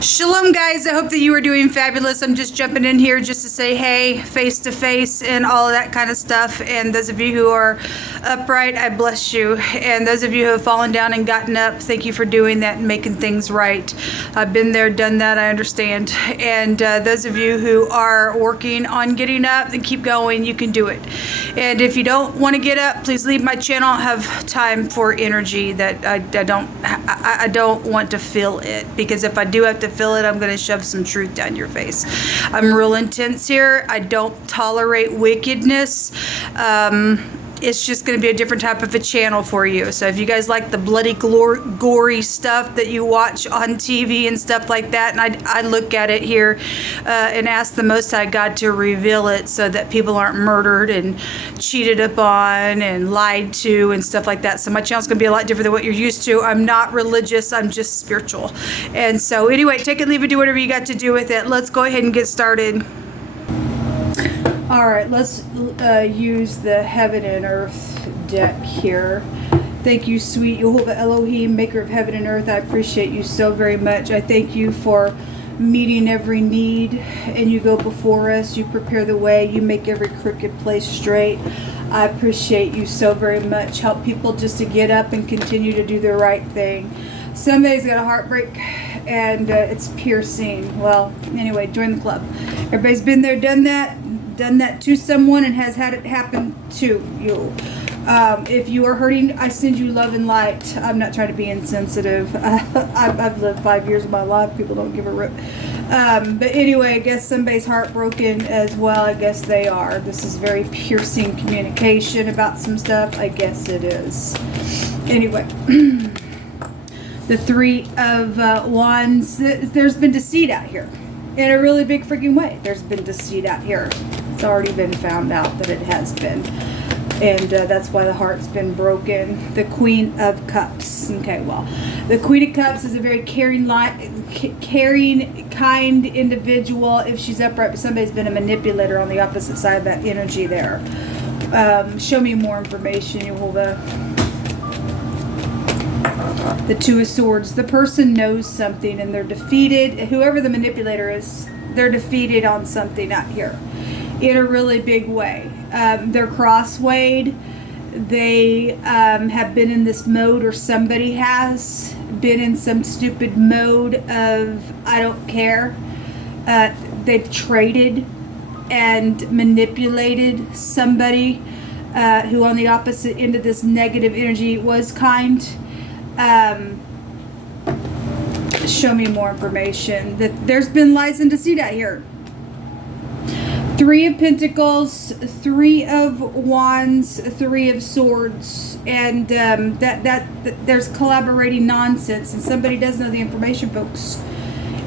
Shalom, guys. I hope that you are doing fabulous. I'm just jumping in here just to say hey, face to face, and all of that kind of stuff. And those of you who are upright, I bless you. And those of you who have fallen down and gotten up, thank you for doing that and making things right. I've been there, done that. I understand. And those of you who are working on getting up, then keep going. You can do it. And if you don't want to get up, please leave my channel. I have time for energy that I don't want to feel it, because if I do have to feel it, I'm going to shove some truth down your face. I'm real intense here. I don't tolerate wickedness. It's just going to be a different type of a channel for you. So if you guys like the bloody, gory stuff that you watch on TV and stuff like that, and I look at it here and ask the Most High God to reveal it so that people aren't murdered and cheated upon and lied to and stuff like that. So my channel's going to be a lot different than what you're used to. I'm not religious. I'm just spiritual. And so anyway, take it, leave it, do whatever you got to do with it. Let's go ahead and get started. All right, let's use the heaven and earth deck here. Thank you, sweet Jehovah Elohim, maker of heaven and earth. I appreciate you so very much. I thank you for meeting every need, and you go before us. You prepare the way. You make every crooked place straight. I appreciate you so very much. Help people just to get up and continue to do the right thing. Somebody's got a heartbreak, and it's piercing. Well, anyway, join the club. Everybody's been there, done that to someone, and has had it happen to you. If you are hurting, I send you love and light. I'm not trying to be insensitive. I've lived 5 years of my life. People don't give a rip. But anyway, I guess somebody's heartbroken as well. I guess they are. This is very piercing communication about some stuff. I guess it is. Anyway. The Three of Wands. There's been deceit out here. In a really big freaking way. There's been deceit out here. It's already been found out that it has been. And that's why the heart's been broken. The Queen of Cups. Okay, well, the Queen of Cups is a very caring, kind individual if she's upright, but somebody's been a manipulator on the opposite side of that energy there. Show me more information, Jehovah. The Two of Swords. The person knows something and they're defeated. Whoever the manipulator is, they're defeated on something out here in a really big way. They're crosswayed. They have been in this mode, or somebody has been in some stupid mode of I don't care. They've traded and manipulated somebody who on the opposite end of this negative energy was kind. Show me more information. That there's been lies and deceit out here. Three of Pentacles, Three of Wands, Three of Swords, and that there's collaborating nonsense, and somebody does know the information, folks.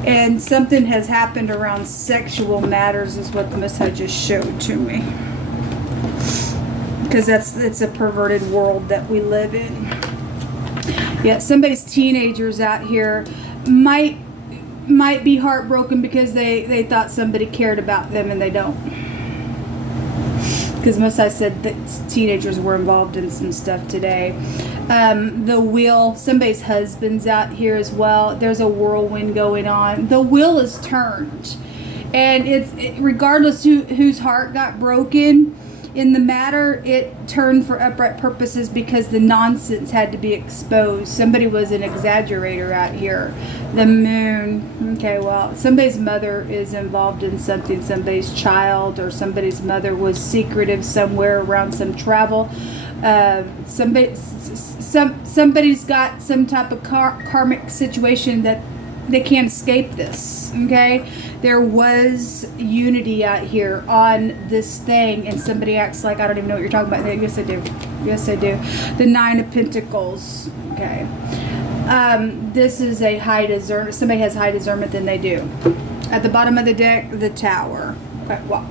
And something has happened around sexual matters, is what the Most High just showed to me. Because it's a perverted world that we live in. Yeah, somebody's teenagers out here might be heartbroken because they thought somebody cared about them and they don't. Because Most High said that teenagers were involved in some stuff today. The wheel, somebody's husband's out here as well. There's a whirlwind going on. The wheel is turned. And regardless whose heart got broken in the matter, it turned for upright purposes because the nonsense had to be exposed. Somebody was an exaggerator out here. The moon. Okay, well, somebody's mother is involved in something. Somebody's child or somebody's mother was secretive somewhere around some travel. Somebody's got some type of karmic situation that they can't escape this. Okay, there was unity out here on this thing, and somebody acts like I don't even know what you're talking about. Yes, I do. Yes, I do. The Nine of Pentacles. Okay, this is a high discernment. Somebody has high discernment than they do. At the bottom of the deck, the Tower. Okay, well,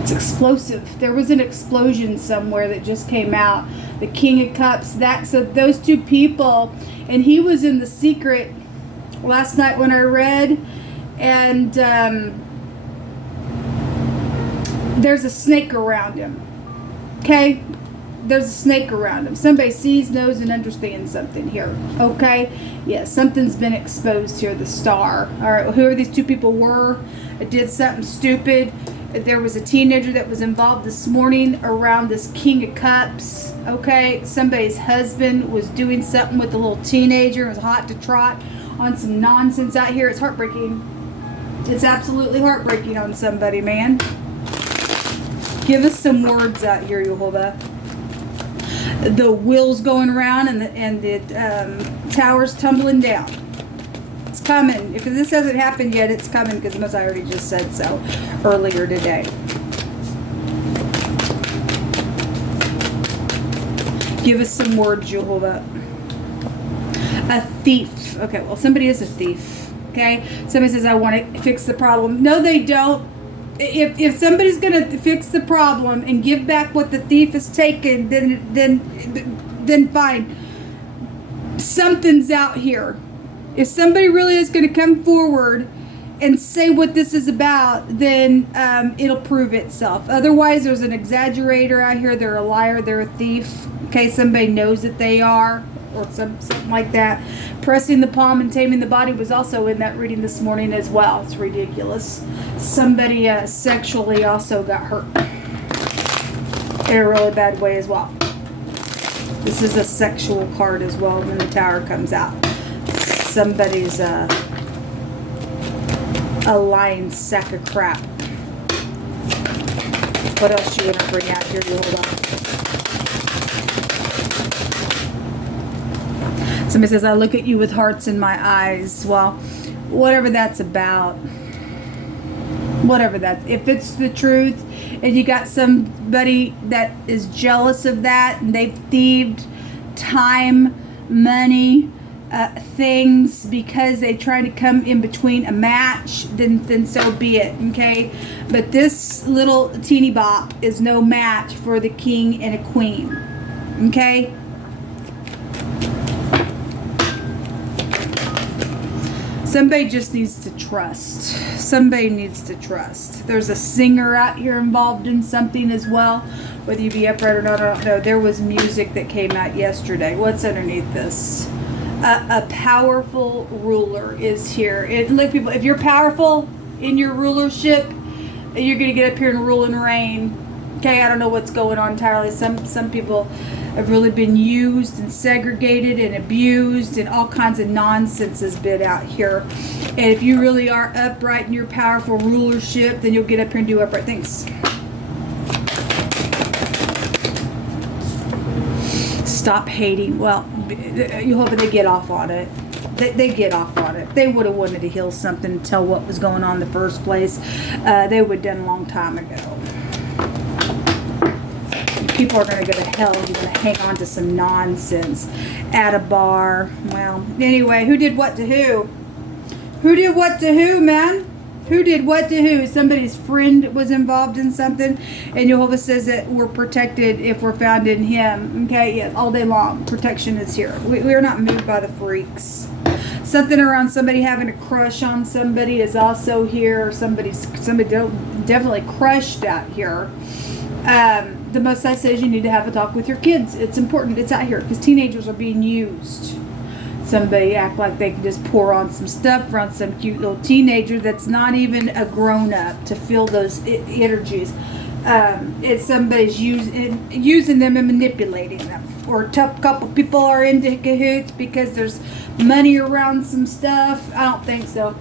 it's explosive. There was an explosion somewhere that just came out. The King of Cups. So those two people, and he was in the secret last night when I read, and there's a snake around him. Okay, there's a snake around him. Somebody sees, knows, and understands something here. Okay? Yeah, something's been exposed here, the star. All right, whoever these two people were did something stupid. There was a teenager that was involved this morning around this King of Cups. Okay? Somebody's husband was doing something with a little teenager. It was hot to trot on some nonsense out here. It's heartbreaking. It's absolutely heartbreaking on somebody, man. Give us some words out here, Yehovah. The wheels going around and the towers tumbling down. It's coming. If this hasn't happened yet, it's coming because most I already just said so earlier today. Give us some words, Yehovah. A thief. Okay, well, somebody is a thief. Okay? Somebody says, I want to fix the problem. No, they don't. If somebody's gonna fix the problem and give back what the thief has taken, then fine. Something's out here. If somebody really is gonna come forward and say what this is about, then it'll prove itself. Otherwise, there's an exaggerator out here. They're a liar. They're a thief. Okay, somebody knows that they are, or something like that. Pressing the palm and taming the body was also in that reading this morning as well. It's ridiculous. Somebody sexually also got hurt in a really bad way as well. This is a sexual card as well when the tower comes out. Somebody's a lying sack of crap. What else you want to bring out here? Hold on. Somebody says, I look at you with hearts in my eyes. Well, whatever that's about. Whatever that. If it's the truth, and you got somebody that is jealous of that, and they've thieved time, money, things because they try to come in between a match, then so be it, okay? But this little teeny bop is no match for the king and a queen, okay? Somebody just needs to trust. Somebody needs to trust. There's a singer out here involved in something as well. Whether you be upright or not, I don't know. There was music that came out yesterday. What's underneath this? A powerful ruler is here. Look, people, if you're powerful in your rulership, you're going to get up here and rule and reign. Okay, I don't know what's going on entirely. Some people have really been used and segregated and abused, and all kinds of nonsense has been out here. And if you really are upright in your powerful rulership, then you'll get up here and do upright things. Stop hating. Well, you hope they get off on it. They get off on it. They would have wanted to heal something, tell what was going on in the first place. They would have done a long time ago. People are going to go to hell if you're going to hang on to some nonsense at a bar. Well, anyway, who did what to who? Who did what to who, man? Who did what to who? Somebody's friend was involved in something, and Jehovah says that we're protected if we're found in Him. Okay, yeah, all day long, protection is here. We are not moved by the freaks. Something around somebody having a crush on somebody is also here. Somebody definitely crushed out here. The Most High says you need to have a talk with your kids. It's important. It's out here because teenagers are being used. Somebody act like they can just pour on some stuff around some cute little teenager that's not even a grown-up to feel those energies. It's somebody's using them and manipulating them. Or a couple people are into cahoots because there's money around some stuff. I don't think so.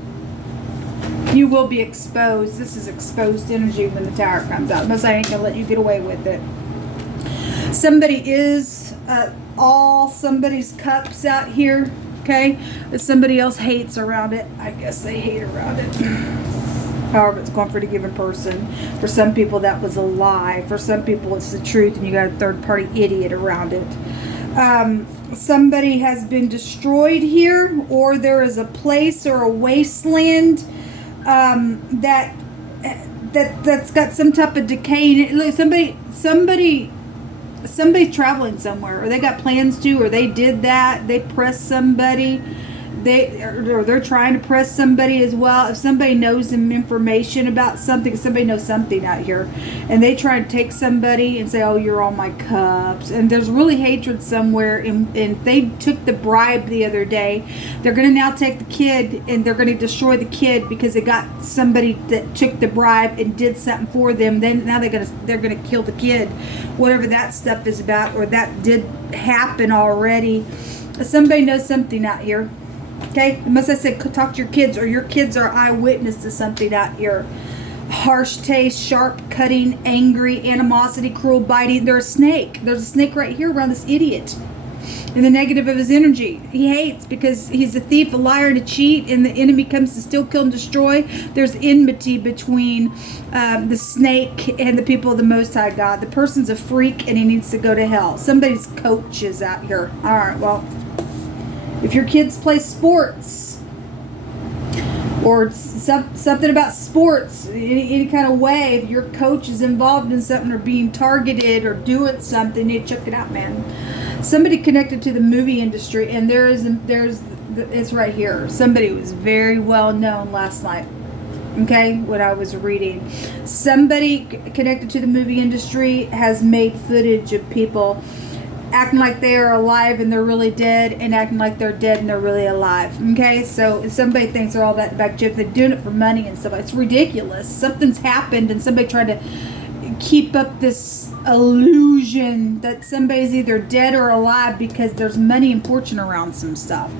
You will be exposed. This is exposed energy when the tower comes out. Most I ain't gonna let you get away with it. Somebody is all somebody's cups out here, okay? But somebody else hates around it. I guess they hate around it. However, it's going for the given person. For some people, that was a lie. For some people, it's the truth, and you got a third-party idiot around it. Somebody has been destroyed here, or there is a place or a wasteland that's got some type of decay. Look, somebody's traveling somewhere, or they got plans to, or they did that. They pressed somebody. they're trying to press somebody as well. If somebody knows some information about something, somebody knows something out here, and they try to take somebody and say, oh, you're all my cups, and there's really hatred somewhere, and they took the bribe the other day. They're going to now take the kid, and they're going to destroy the kid because they got somebody that took the bribe and did something for them. Then now they're gonna kill the kid, whatever that stuff is about, or that did happen already. Somebody knows something out here. Okay, unless I said talk to your kids, or your kids are eyewitness to something out here. Harsh taste, sharp, cutting, angry, animosity, cruel, biting. There's a snake. There's a snake right here around this idiot. And the negative of his energy. He hates because he's a thief, a liar, and a cheat, and the enemy comes to steal, kill, and destroy. There's enmity between the snake and the people of the Most High God. The person's a freak, and he needs to go to hell. Somebody's coach is out here. All right, well, if your kids play sports, or something about sports, any kind of way, if your coach is involved in something or being targeted or doing something, you check it out, man. Somebody connected to the movie industry, and it's right here. Somebody was very well known last night. Okay, what I was reading. Somebody connected to the movie industry has made footage of people acting like they are alive and they're really dead, and acting like they're dead and they're really alive. Okay, so somebody thinks they're all that back joke. They're doing it for money and stuff. It's ridiculous. Something's happened, and somebody tried to keep up this illusion that somebody's either dead or alive because there's money and fortune around some stuff,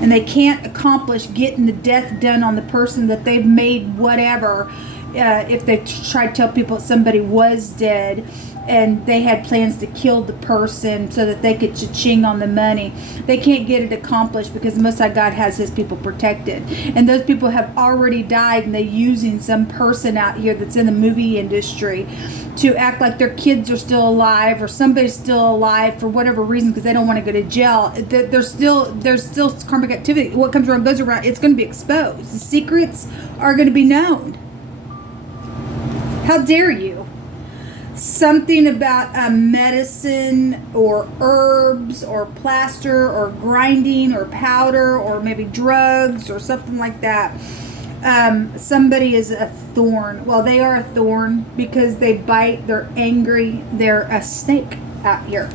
and they can't accomplish getting the death done on the person that they've made whatever. If they try to tell people somebody was dead and they had plans to kill the person so that they could cha-ching on the money, they can't get it accomplished because the Most High God has his people protected. And those people have already died, and they're using some person out here that's in the movie industry to act like their kids are still alive, or somebody's still alive for whatever reason because they don't want to go to jail. There's still karmic activity. What comes around goes around. It's going to be exposed. The secrets are going to be known. How dare you? Something about a medicine or herbs or plaster or grinding or powder or maybe drugs or something like that. Somebody is a thorn. Well, they are a thorn because they bite, they're angry, they're a snake out here.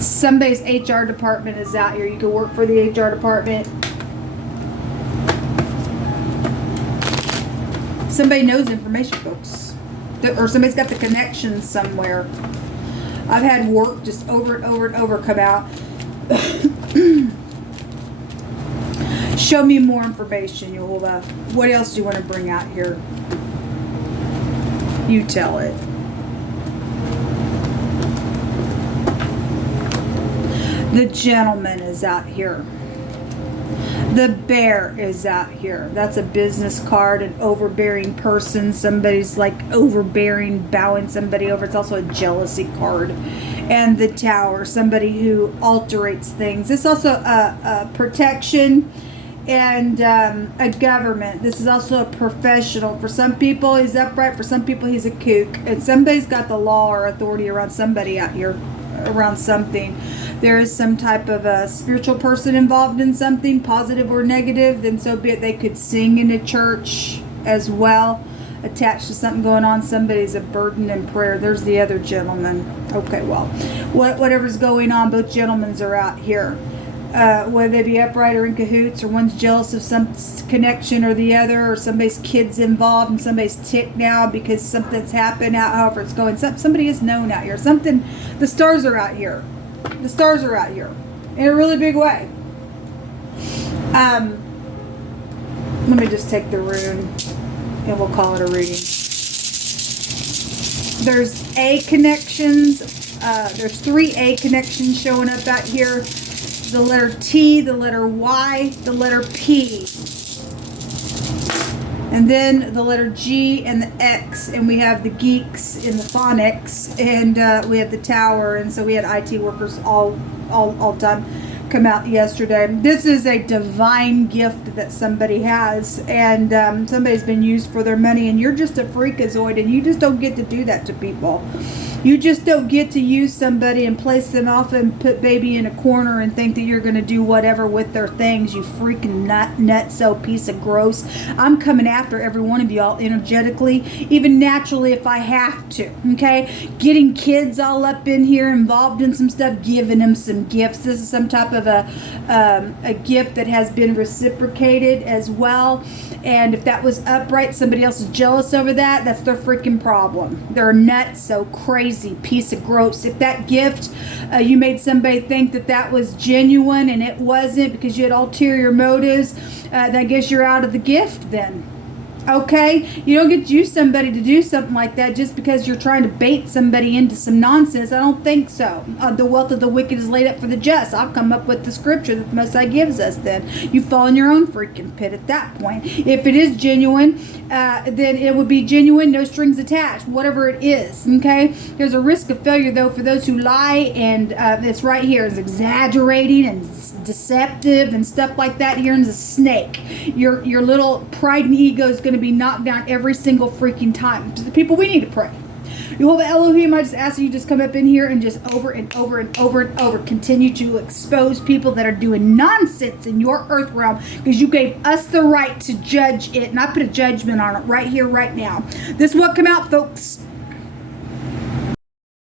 Somebody's HR department is out here. You can work for the HR department. Somebody knows information, folks. Or somebody's got the connection somewhere. I've had work just over and over and over come out. Show me more information, Yehovah. What else do you want to bring out here? You tell it. The gentleman is out here. The bear is out here. That's a business card, an overbearing person. Somebody's like overbearing, bowing somebody over. It's also a jealousy card. And the tower, somebody who alterates things. This is also a protection and a government. This is also a professional. For some people, he's upright. For some people, he's a kook. And somebody's got the law or authority around somebody out here, around something. There is some type of a spiritual person involved in something, positive or negative, then so be it. They could sing in a church as well, attached to something going on. Somebody's a burden in prayer. There's the other gentleman. Okay, well, whatever's going on, both gentlemen are out here. Whether they be upright or in cahoots, or one's jealous of some connection or the other, or somebody's kid's involved and somebody's ticked now because something's happened, however it's going. Somebody is known out here. Something, the stars are out here. The stars are out here in a really big way. Let me just take the rune and we'll call it a reading. There's A connections. There's 3 A connections showing up out here. The letter T, the letter Y, the letter P. And then the letter G and the X, and we have the geeks in the phonics, and we have the tower, and so we had IT workers all done come out yesterday. This is a divine gift that somebody has, and somebody's been used for their money, and you're just a freakazoid, and you just don't get to do that to people. You just don't get to use somebody and place them off and put baby in a corner and think that you're going to do whatever with their things, you freaking nutso piece of gross. I'm coming after every one of y'all energetically, even naturally if I have to, okay? Getting kids all up in here involved in some stuff, giving them some gifts. This is some type of a gift that has been reciprocated as well. And if that was upright, somebody else is jealous over that, that's their freaking problem. They're nuts, so crazy piece of gross. If that gift, you made somebody think that that was genuine and it wasn't because you had ulterior motives, then I guess you're out of the gift then. Okay, you don't get to use somebody to do something like that just because you're trying to bait somebody into some nonsense. I don't think so. The wealth of the wicked is laid up for the just. I'll come up with the scripture that the Most High gives us then. You fall in your own freaking pit at that point. If it is genuine, then it would be genuine, no strings attached, whatever it is, okay? There's a risk of failure, though, for those who lie, and it's right here. It's exaggerating and deceptive and stuff like that. Here is a snake. Your little pride and ego is going to be knocked down every single freaking time. People, we need to pray. YHVH Elohim, I just ask you just come up in here and just over and over and over and over continue to expose people that are doing nonsense in your earth realm, because you gave us the right to judge it, and I put a judgment on it right here, right now. This is what come out, folks.